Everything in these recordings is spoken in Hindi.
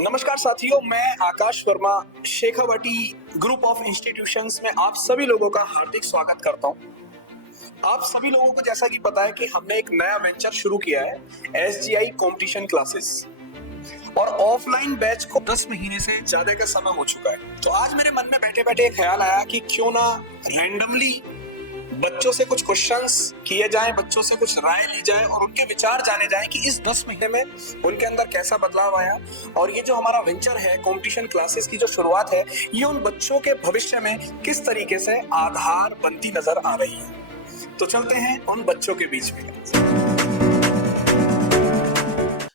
नमस्कार साथियों, मैं Akash Verma Shekhawati group of institutions में आप सभी लोगों का हार्दिक स्वागत करता हूं। आप सभी लोगों को जैसा कि पता है कि हमने एक नया वेंचर शुरू किया है, SGI कंपटीशन क्लासेस, और ऑफलाइन बैच को 10 महीने से ज्यादा का समय हो चुका है। तो आज मेरे मन में बैठे बैठे ख्याल आया कि क्यों ना रैंडमली बच्चों से कुछ क्वेश्चंस किए जाएं, बच्चों से कुछ राय ली जाए और उनके विचार जाने जाएं कि इस 10 महीने में उनके अंदर कैसा बदलाव आया। और ये जो हमारा वेंचर है, कंपटीशन क्लासेस की जो शुरुआत है, ये उन बच्चों के भविष्य में किस तरीके से आधार बनती नजर आ रही है। तो चलते हैं उन बच्चों के बीच में।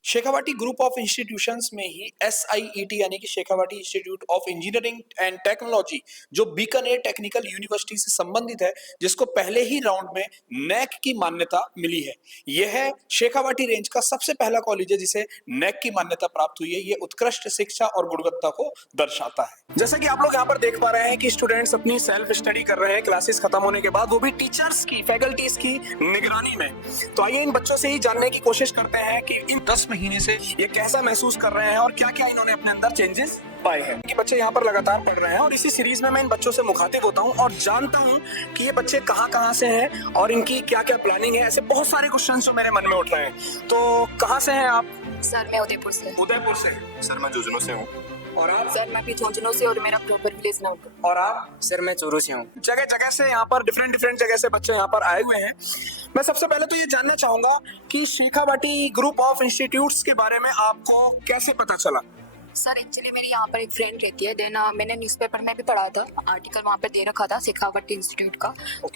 शेखावाटी ग्रुप ऑफ इंस्टीट्यूशंस में ही SIET यानी कि Shekhawati institute of engineering and technology, जो बीकानेर टेक्निकल यूनिवर्सिटी से संबंधित है, जिसको पहले ही राउंड में NAC की मान्यता मिली है। यह शेखावाटी रेंज का सबसे पहला कॉलेज है जिसे NAC की मान्यता प्राप्त हुई है। यह उत्कृष्ट शिक्षा और गुणवत्ता को दर्शाता है। जैसा कि आप लोग यहाँ पर देख पा रहे हैं कि स्टूडेंट्स अपनी सेल्फ स्टडी कर रहे हैं क्लासेस खत्म होने के बाद, वो भी टीचर्स की, फैकल्टीज की निगरानी में। तो आइए इन बच्चों से ही जानने की कोशिश करते हैं कि इन 10 महीने से ये कैसा महसूस कर रहे हैं और क्या क्या इन्होंने अपने अंदर चेंजेस पाए हैं। कि बच्चे यहाँ पर लगातार पढ़ रहे हैं और इसी सीरीज में मैं इन बच्चों से मुखातिब होता हूँ और जानता हूँ कि ये बच्चे कहाँ से हैं और इनकी क्या क्या प्लानिंग है। ऐसे बहुत सारे क्वेश्चन जो मेरे मन में उठ रहे हैं। तो कहाँ से हैं आप? सर मैं उदयपुर से। उदयपुर से। सर मैं झुंझुनू से हूँ। और आप? सर मैं भी झुंझुनू से और मेरा प्रॉपर विलेज नागपुर। और आप? सर मैं चूरू से हूँ। जगह जगह से यहाँ पर डिफरेंट जगह से बच्चे यहाँ पर आए हुए हैं। मैं सबसे पहले तो ये जानना चाहूंगा कि शेखावाटी ग्रुप ऑफ इंस्टीट्यूट्स के बारे में आपको कैसे पता चला? सर एक्चुअली मेरी यहाँ पर एक फ्रेंड रहती है, देन मैंने न्यूज़पेपर में भी पढ़ा था, आर्टिकल वहाँ पे दे रखा था शेखावाटी इंस्टीट्यूट का।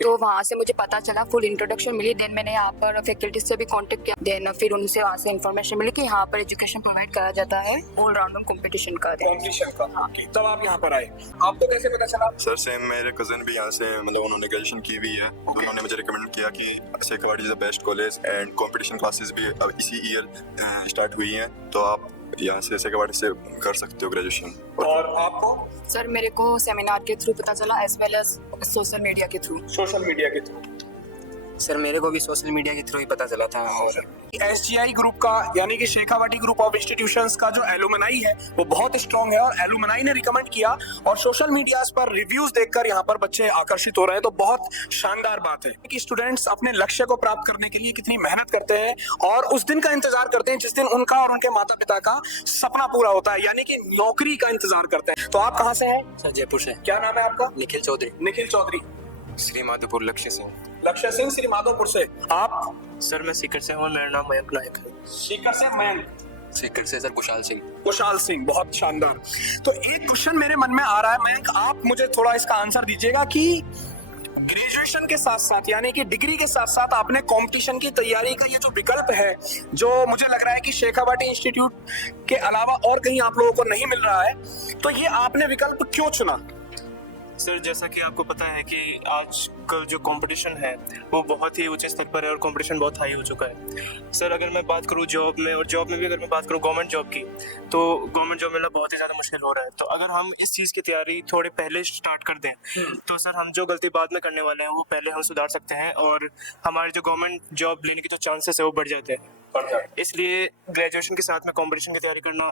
तो वहाँ से मुझे पता चला, फुल इंट्रोडक्शन मिली। देन मैंने यहाँ पर फैकल्टी से भी कांटेक्ट किया, देन फिर उनसे वहाँ से इन्फॉर्मेशन मिली कि यहाँ पर एजुकेशन प्रोवाइड करा जाता है ऑलराउंडर कॉम्पिटिशन का। हाँ। तब आप यहाँ पर आए, आपको कैसे पता चला? सर सेम मेरे कजन भी यहाँ से, मतलब उन्होंने ग्रेजुएशन की हुई है। उन्होंने मुझे रिकमेंड किया कि Shekhawati is the best college and competition classes भी अब इसी ईयर स्टार्ट हुई हैं, तो आप यहाँ से शेखावाटी से कर सकते हो ग्रेजुएशन। और आपको? सर मेरे को सेमिनार के थ्रू पता चला, as well as social media के थ्रू। सोशल मीडिया के थ्रू? सर मेरे को भी सोशल मीडिया के थ्रू ही पता चला था। SGI ग्रुप का यानी कि शेखावाटी ग्रुप ऑफ इंस्टीट्यूशंस का जो एलुमनाई है वो बहुत स्ट्रांग है और एलुमनाई ने रिकमेंड किया और सोशल मीडिया पर रिव्यूज देखकर यहाँ पर बच्चे आकर्षित हो रहे हैं। तो बहुत शानदार बात है कि स्टूडेंट्स अपने लक्ष्य को प्राप्त करने के लिए कितनी मेहनत करते हैं और उस दिन का इंतजार करते हैं जिस दिन उनका और उनके माता पिता का सपना पूरा होता है, यानी कि नौकरी का इंतजार करते हैं। तो आप कहाँ से हैं? सर जयपुर से। क्या नाम है आपका? निखिल चौधरी। निखिल चौधरी। श्री माधोपुर लक्ष्य सिंह। लक्ष्य सिंह श्री माधोपुर से। आप? सर मैं सीकर से हूँ, मेरा नाम मयंक नायक है। सीकर से मयंक। सीकर से सर कुशाल सिंह। कुशाल सिंह, बहुत शानदार। तो एक क्वेश्चन मेरे मन में आ रहा है मयंक, आप मुझे थोड़ा इसका आंसर दीजिएगा कि ग्रेजुएशन के साथ साथ यानी कि डिग्री के साथ साथ आपने कंपटीशन की तैयारी का ये जो विकल्प है, जो मुझे लग रहा है कि शेखावाटी इंस्टीट्यूट के अलावा और कहीं आप लोगों को नहीं मिल रहा है, तो ये आपने विकल्प क्यों चुना? सर जैसा कि आपको पता है कि आजकल जो कंपटीशन है वो बहुत ही ऊंचे स्तर पर है और कंपटीशन बहुत हाई हो चुका है। सर अगर मैं बात करूं जॉब में, और जॉब में भी अगर मैं बात करूं गवर्नमेंट जॉब की, तो गवर्नमेंट जॉब मिलना बहुत ही ज़्यादा मुश्किल हो रहा है। तो अगर हम इस चीज़ की तैयारी थोड़े पहले स्टार्ट कर दें तो सर हम जो गलती बाद में करने वाले हैं वो पहले हम सुधार सकते हैं और हमारे जो गवर्नमेंट जॉब लेने की जो चांसेस है वो बढ़ जाते हैं। इसलिए ग्रेजुएशन के साथ में कॉम्पिटिशन की तैयारी करना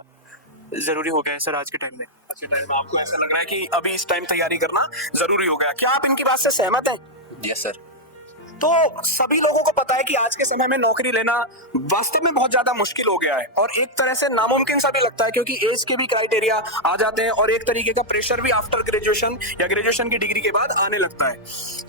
जरूरी हो गया है सर आज के टाइम में। आज के टाइम में आपको ऐसा लग रहा है कि अभी इस टाइम तैयारी करना जरूरी हो गया, क्या आप इनकी बात से सहमत हैं? Yes sir. तो सभी लोगों को पता है कि आज के समय में नौकरी लेना वास्तव में बहुत ज्यादा मुश्किल हो गया है और एक तरह से नामुमकिन सा भी लगता है, क्योंकि एज के भी क्राइटेरिया आ जाते हैं और एक तरीके का प्रेशर भी आफ्टर ग्रेजुएशन या ग्रेजुएशन की डिग्री के बाद आने लगता है।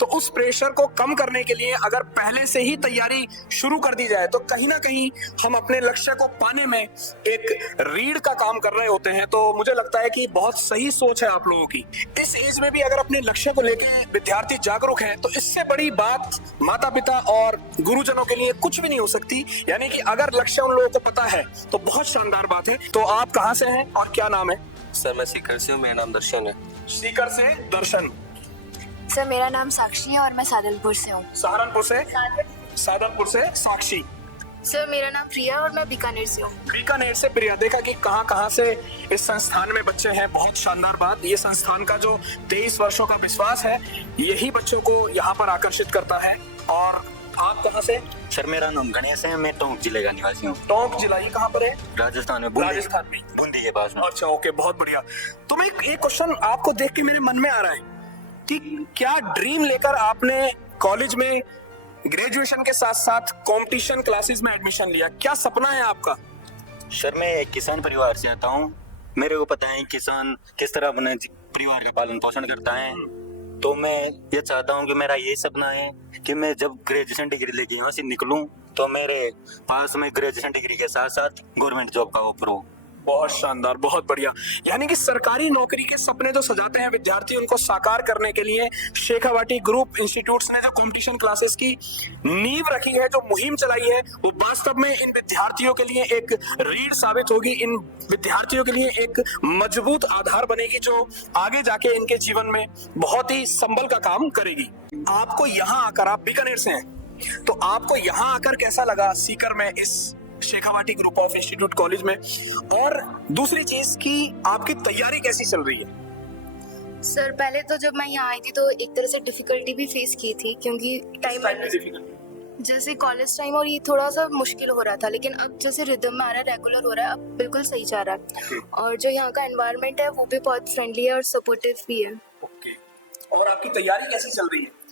तो उस प्रेशर को कम करने के लिए अगर पहले से ही तैयारी शुरू कर दी जाए तो कहीं ना कहीं हम अपने लक्ष्य को पाने में एक रीढ़ का काम कर रहे होते हैं। तो मुझे लगता है कि बहुत सही सोच है आप लोगों की। इस एज में भी अगर अपने लक्ष्य को लेकर विद्यार्थी जागरूक है तो इससे बड़ी बात माता पिता और गुरुजनों के लिए कुछ भी नहीं हो सकती। यानी कि अगर लक्ष्य उन लोगों को पता है तो बहुत शानदार बात है। तो आप कहाँ से हैं और क्या नाम है? सर मैं सीकर से हूँ, मेरा नाम दर्शन है। सीकर से दर्शन। सर मेरा नाम साक्षी है और मैं सहारनपुर से हूँ। सहारनपुर से साक्षी। सर मेरा नाम प्रिया और मैं बीकानेर से हूँ। बीकानेर से प्रिया। देखा कि कहाँ से इस संस्थान में बच्चे हैं, बहुत शानदार बात। ये संस्थान का जो 23 वर्षों का विश्वास है यही बच्चों को यहाँ पर आकर्षित करता है और आप कहाँ से? सर मेरा नाम गणेश है, मैं टोंक जिले का निवासी हूँ। टोंक जिला, ये कहाँ पर है? राजस्थान में, बूंदी। राजस्थान में। बूंदी के पास में। अच्छा, ओके, बहुत बढ़िया। तो मैं एक क्वेश्चन आपको देख के मेरे मन में आ रहा है कि क्या ड्रीम लेकर आपने कॉलेज में ग्रेजुएशन के साथ साथ कंपटीशन क्लासेस में एडमिशन लिया? क्या सपना है आपका? सर मैं एक किसान परिवार से आता हूँ। मेरे को पता है किसान किस तरह अपने परिवार का पालन पोषण करता है। तो मैं ये चाहता हूँ कि मेरा ये सपना है कि मैं जब ग्रेजुएशन डिग्री लेके यहाँ से निकलूँ तो मेरे पास में ग्रेजुएशन डिग्री के साथ साथ गवर्नमेंट जॉब का ऑफर हो। बहुत शानदार, बहुत बढ़िया। यानी कि सरकारी नौकरी के सपने जो सजाते हैं विद्यार्थी, उनको साकार करने के लिए शेखावाटी ग्रुप इंस्टीट्यूट्स ने जो कंपटीशन क्लासेस की नींव रखी है, जो मुहिम चलाई है, वो वास्तव में इन विद्यार्थियों के लिए एक रीढ़ साबित होगी, इन विद्यार्थियों के लिए एक मजबूत आधार बनेगी, जो आगे जाके इनके जीवन में बहुत ही संबल का काम करेगी। आपको यहाँ आकर, आप बीकानेर से हैं, तो आपको यहाँ आकर कैसा लगा सीकर में, इस Shekhawati group of institute college में? और दूसरी चीज की आपकी तैयारी कैसी चल रही है? सर पहले तो जब मैं यहाँ आई थी तो एक तरह से डिफिकल्टी भी फेस की थी, क्योंकि टाइम जैसे कॉलेज टाइम और ये थोड़ा सा मुश्किल हो रहा था, लेकिन अब जैसे रिदम में आ रहा है, रेगुलर हो रहा है, अब बिल्कुल सही जा रहा है। और जो यहाँ का एनवायरनमेंट है वो भी बहुत फ्रेंडली है और सपोर्टिव भी है। ओके। और आपकी तैयारी कैसी चल रही है?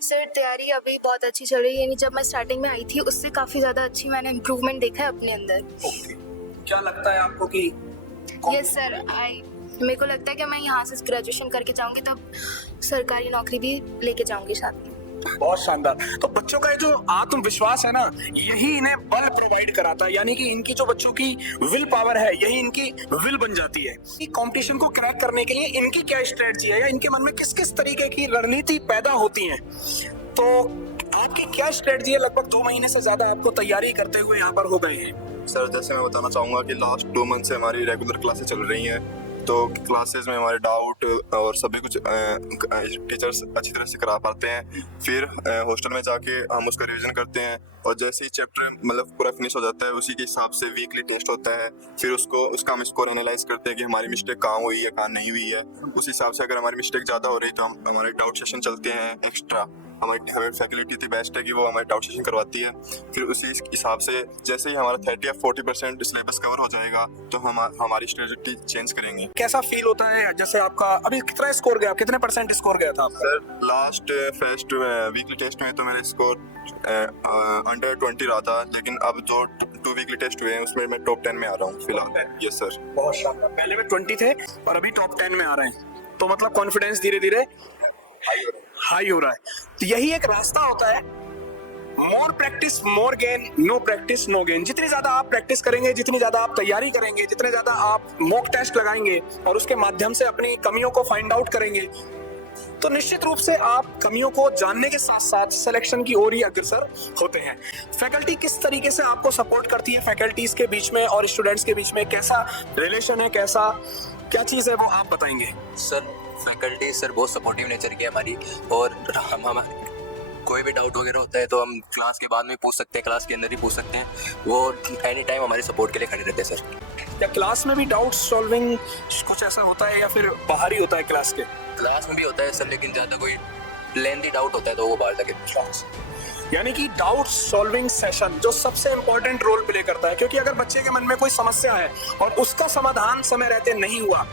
सर तैयारी अभी बहुत अच्छी चल रही है, यानी जब मैं स्टार्टिंग में आई थी उससे काफ़ी ज़्यादा अच्छी मैंने इम्प्रूवमेंट देखा है अपने अंदर। ओके। क्या लगता है आपको कि यस सर, मेरे को लगता है कि मैं यहाँ से ग्रेजुएशन करके जाऊँगी तो सरकारी नौकरी भी लेके जाऊँगी साथ में। बहुत शानदार। तो बच्चों का जो आत्मविश्वास है ना, यही इन्हें बल प्रोवाइड कराता है, यानी कि इनकी जो बच्चों की विल पावर है, यही इनकी विल बन जाती है। कि कंपटीशन को क्रैक करने के लिए इनकी क्या स्ट्रेटजी है, या इनके मन में किस किस तरीके की रणनीति पैदा होती है? तो आपकी क्या स्ट्रेटजी है? लगभग 2 महीने से ज्यादा आपको तैयारी करते हुए यहाँ पर हो गए हैं। सर जैसे मैं बताना चाहूँगा कि लास्ट 2 मंथ से हमारी रेगुलर क्लासेस चल रही हैं, तो क्लासेस में हमारे डाउट और सभी कुछ टीचर्स अच्छी तरह से करा पाते हैं। फिर हॉस्टल में जाके हम उसका रिवीजन करते हैं, और जैसे ही चैप्टर मतलब पूरा फिनिश हो जाता है उसी के हिसाब से वीकली टेस्ट होता है। फिर उसका हम स्कोर एनालाइज करते हैं कि हमारी मिस्टेक कहाँ हुई है, कहाँ नहीं हुई है। उस हिसाब से अगर हमारी मिस्टेक ज़्यादा हो रही है तो हम हमारे डाउट सेशन चलते हैं एक्स्ट्रा। हमें फैकल्टी इतनी बेस्ट है कि वो हमारे डाउट सेशन करवाती है। फिर उसी हिसाब से जैसे ही हमारा 30 या 40% सिलेबस कवर हो जाएगा तो हम हमारी स्ट्रेटजी चेंज करेंगे। कैसा फील होता है? जैसे आपका अभी कितना स्कोर गया, कितने % स्कोर गया था आपका? Sir last first weekly test में तो मेरा स्कोर अंडर 20 रहा था, लेकिन अब जो 2 वीकली टेस्ट हुए हैं उसमें मैं टॉप 10 में आ रहा हूँ फिलहाल। Yes sir. बहुत शानदार। पहले में 20 थे और अभी टॉप 10 में आ रहे हैं, तो मतलब कॉन्फिडेंस धीरे धीरे हाई हो रहा है। तो यही एक रास्ता होता है, more practice more gain, no practice no gain. जितनी ज्यादा आप प्रैक्टिस करेंगे, जितनी ज्यादा आप तैयारी करेंगे, जितने ज्यादा आप मॉक टेस्ट लगाएंगे और उसके माध्यम से अपनी कमियों को फाइंड आउट करेंगे, तो निश्चित रूप से आप कमियों को जानने के साथ साथ सिलेक्शन की ओर ही अग्रसर होते हैं। फैकल्टी किस तरीके से आपको सपोर्ट करती है? फैकल्टीज के बीच में और स्टूडेंट्स के बीच में कैसा रिलेशन है, कैसा क्या चीज है, वो आप बताएंगे। सर फैकल्टी सर बहुत सपोर्टिव नेचर की है हमारी, और हम कोई भी डाउट वगैरह होता है तो हम क्लास के बाद में पूछ सकते हैं, क्लास के अंदर ही पूछ सकते हैं। वो एनी टाइम हमारे सपोर्ट के लिए खड़े रहते हैं सर। क्या क्लास में भी डाउट सॉल्विंग कुछ ऐसा होता है या फिर बाहर ही होता है क्लास के? क्लास में भी होता है सर, लेकिन ज़्यादा कोई लेंथी डाउट होता है तो वो बाहर जाके पूछता हूँ। यानी कि डाउट सॉल्विंग सेशन जो सबसे इंपॉर्टेंट रोल प्ले करता है, क्योंकि अगर बच्चे के मन में कोई समस्या है और उसका समाधान समय रहते नहीं हुआ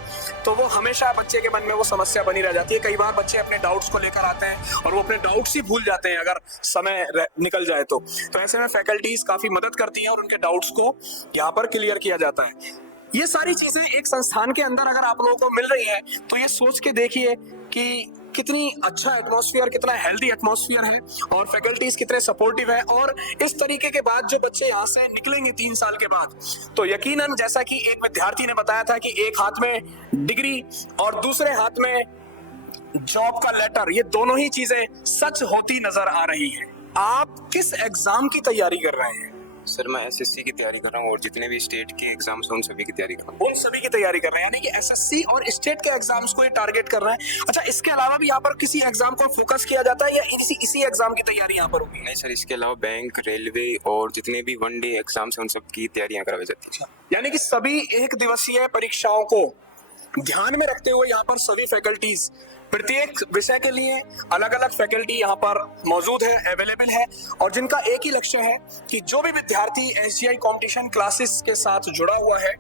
तो वो हमेशा बच्चे के मन में वो समस्या बनी रह जाती है। कई बार बच्चे अपने डाउट्स को लेकर आते हैं और वो अपने डाउट्स ही भूल जाते हैं अगर समय निकल जाए तो ऐसे में फैकल्टीज काफी मदद करती हैं और उनके डाउट्स को यहाँ पर क्लियर किया जाता है। ये सारी चीजें एक संस्थान के अंदर अगर आप लोगों को मिल रही है तो ये सोच के देखिए कि कितनी अच्छा एटमॉस्फेयर, कितना हेल्दी एटमॉस्फेयर है और फैकल्टीज कितने सपोर्टिव है। और इस तरीके के बाद जो बच्चे यहाँ से निकलेंगे 3 साल के बाद, तो यकीनन जैसा कि एक विद्यार्थी ने बताया था कि एक हाथ में डिग्री और दूसरे हाथ में जॉब का लेटर, ये दोनों ही चीजें सच होती नजर आ रही है। आप किस एग्जाम की तैयारी कर रहे हैं? सर मैं एसएससी की तैयारी कर रहा हूँ और जितने भी स्टेट के एग्जाम्स हैं उन सभी की तैयारी कर रहा हूँ। उन सभी की तैयारी कर रहे हैं, यानी कि एसएससी और स्टेट के एग्जाम्स को ये टारगेट कर रहे हैं। अच्छा, इसके अलावा भी यहाँ पर किसी एग्जाम को फोकस किया जाता है या इसी एग्जाम की तैयारी यहाँ पर होगी? नहीं सर, इसके अलावा बैंक, रेलवे और जितने भी वनडे एग्जाम्स हैं उन सब की तैयारियाँ करवाई जाती हैं। यानी कि सभी 1 दिवसीय परीक्षाओं को ध्यान में रखते हुए यहाँ पर सभी फैकल्टीज प्रत्येक विषय के लिए अलग अलग फैकल्टी यहाँ पर मौजूद है, अवेलेबल है, और जिनका एक ही लक्ष्य है कि जो भी विद्यार्थी SGI कंपटीशन क्लासेस के साथ जुड़ा हुआ है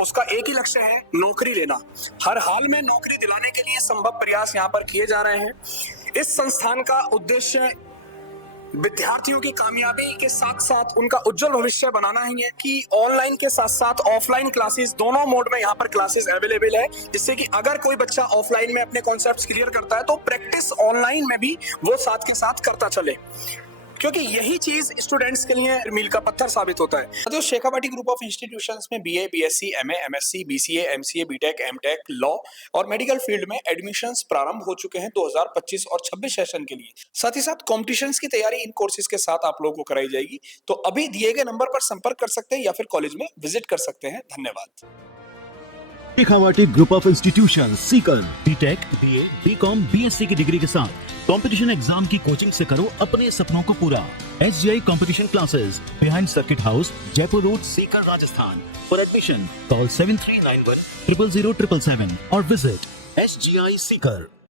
उसका एक ही लक्ष्य है नौकरी लेना। हर हाल में नौकरी दिलाने के लिए संभव प्रयास यहाँ पर किए जा रहे हैं। इस संस्थान का उद्देश्य विद्यार्थियों की कामयाबी के साथ साथ उनका उज्जवल भविष्य बनाना ही है कि ऑनलाइन के साथ साथ ऑफलाइन क्लासेस दोनों मोड में यहाँ पर क्लासेस अवेलेबल है, जिससे कि अगर कोई बच्चा ऑफलाइन में अपने कॉन्सेप्ट्स क्लियर करता है तो प्रैक्टिस ऑनलाइन में भी वो साथ के साथ करता चले, क्योंकि यही चीज स्टूडेंट्स के लिए मील का पत्थर साबित होता है। तो शेखावाटी ग्रुप ऑफ इंस्टीट्यूशंस में BA, BSc, MA, MSc, BCA, MCA, BTech, MTech, law और मेडिकल फील्ड में एडमिशंस प्रारंभ हो चुके हैं 2025 और 26 सेशन के लिए। साथ ही साथ कॉम्पिटिशन्स की तैयारी इन कोर्सेज के साथ आप लोगों को कराई जाएगी। तो अभी दिए गए नंबर पर संपर्क कर सकते हैं या फिर कॉलेज में विजिट कर सकते हैं। धन्यवाद। Shekhawati group of institution Sikar BTech, BA, BCom, BSc की डिग्री के साथ कंपटीशन एग्जाम की कोचिंग से करो अपने सपनों को पूरा। SGI competition classes behind circuit house, Jaipur road, Sikar, Rajasthan. For admission call 7391 000 777 और विजिट SGI सीकर।